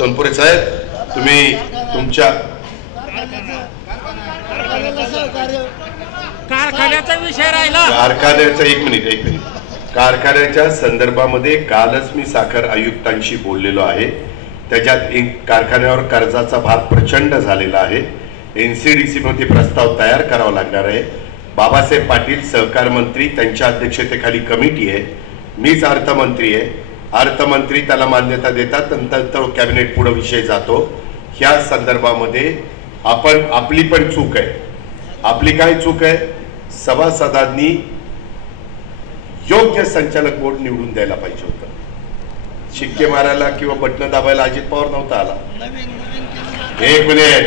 तनपुरे साहेब, तुम्ही तुमच्या कारखान्याचा विषय राहिला. कारखान्याचा एक मिनिट कारखान्याच्या संदर्भामध्ये कालच मी साखर आयुक्तांशी बोललेलो आहे. त्याच्यात कारखान्यावर कर्जाचा भार प्रचंड झालेला आहे. NCDC मध्ये प्रस्ताव तयार करावा लागणार आहे. बाबासाहेब पाटील सहकार मंत्री, त्यांच्या अध्यक्षतेखाली कमिटी आहे. मीच अर्थमंत्री आहे. अर्थमंत्री त्याला मान्यता देतात, नंतर कॅबिनेट पुढे विषय जातो. ह्या संदर्भामध्ये आपली पण चूक आहे. आपली काय चूक आहे? सभासदांनी योग्य संचालक बोर्ड निवडून द्यायला पाहिजे होतं. शिक्के मारायला किंवा बटन दाबायला अजित पवार नव्हता आला. एक मिनिट,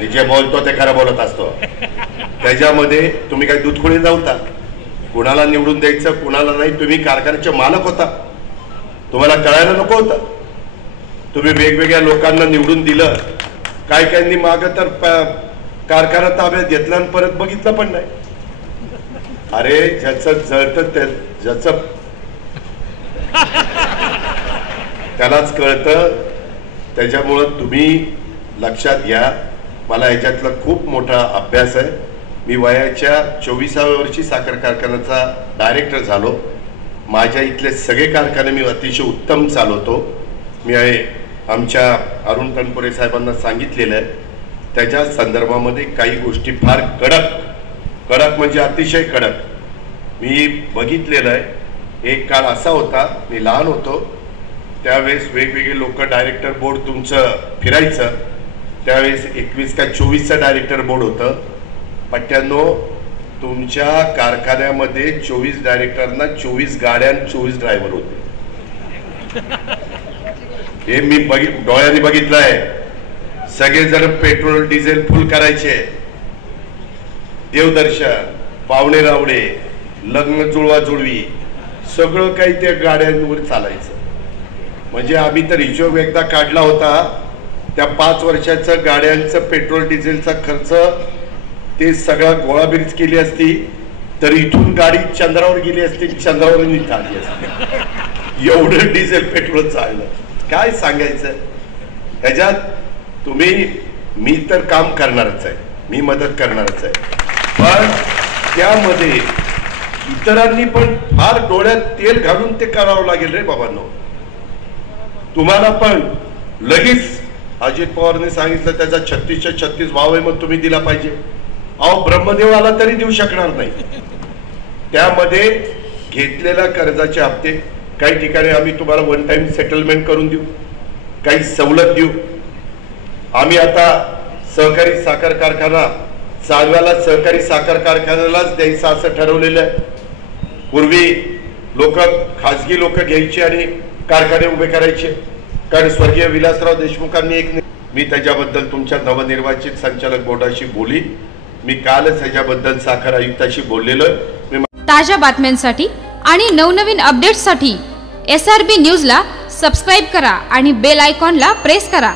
मी जे बोलतो ते खरं बोलत असतो. त्याच्यामध्ये तुम्ही काही दूधखोळी नव्हता. कुणाला निवडून द्यायचं कुणाला नाही, तुम्ही कारखान्याचे मालक होता. तुम्हाला कळायला नको होतं? तुम्ही वेगवेगळ्या लोकांना निवडून दिलं. काय काहींनी मागं तर कारखाना ताब्यात घेतला आणि परत बघितलं पण नाही. अरे ज्याचं जळतं ज्याचं त्यालाच कळतं. त्याच्यामुळं तुम्ही लक्षात घ्या, मला याच्यातला खूप मोठा अभ्यास आहे. मी वयाच्या 24व्या वर्षी साखर कारखान्याचा डायरेक्टर झालो. माझ्या इथले सगळे कारखाने मी अतिशय उत्तम चालवतो. मी आमच्या अरुण तनपुरे साहेबांना सांगितलेलं आहे. त्याच्या संदर्भामध्ये काही गोष्टी फार कडक म्हणजे अतिशय कडक मी बघितलेलं आहे. एक काळ असा होता, मी लहान होतो त्यावेळेस वेगवेगळे लोक डायरेक्टर बोर्ड तुमचं फिरायचं. त्यावेळेस 21 का 24चं डायरेक्टर बोर्ड होतं. पट्ट्यांनो, तुमच्या कारखान्यामध्ये 24 डायरेक्टरना 24 गाड्या आणि 24 ड्रायव्हर होते. हे मी डोळ्यांनी बघितलं आहे. सगळेजण पेट्रोल डिझेल फुल करायचे. देवदर्शन, पाहुणे रावळे, लग्न जुळवा जुळवी सगळं काही त्या गाड्यांवर चालायचं. म्हणजे आम्ही तर हिशोब एकदा काढला होता. त्या 5 वर्षाचं गाड्यांचं पेट्रोल डिझेलचा खर्च ते सगळा गोळाबेरीज केली असती तर इथून गाडी चंद्रावर गेली असती, चंद्रावर इथं आली असती. एवढं डिझेल पेट्रोल चाललं. काय सांगायचं ह्याच्यात? मी तर काम करणारच आहे, मी मदत करणारच आहे. पण त्यामध्ये इतरांनी पण फार डोळ्यात तेल घालून ते करावं लागेल रे बाबांनो. तुम्हाला पण लगेच अजित पवारने सांगितलं त्याचा 36च्या 36 भाव आहे, मग तुम्ही दिला पाहिजे. अहो, ब्रह्मदेव आला तरी देऊ शकणार नाही. त्यामध्ये घेतलेल्या कर्जाचे हप्ते काही ठिकाणी आम्ही तुम्हाला वन टाइम सेटलमेंट करून देऊ, काही सवलत देऊ. आम्ही आता सहकारी साखर कारखाना चालवायला सहकारी साखर कारखान्यालाच द्यायचं असं ठरवलेलं आहे. पूर्वी खासगी लोक घ्यायची आणि कारखाने उभे करायचे. कारण स्वर्गीय विलासराव देशमुखांनी मी त्याच्याबद्दल तुमच्या नवनिर्वाचित संचालक बोर्डाशी बोली. मी कालच ह्याच्याबद्दल साखर आयुक्ताशी बोललेलो. ताज्या बातम्यांसाठी आणि नवनवीन अपडेट्ससाठी SRB न्यूजला सबस्क्राईब करा आणि बेल आयकॉनला प्रेस करा.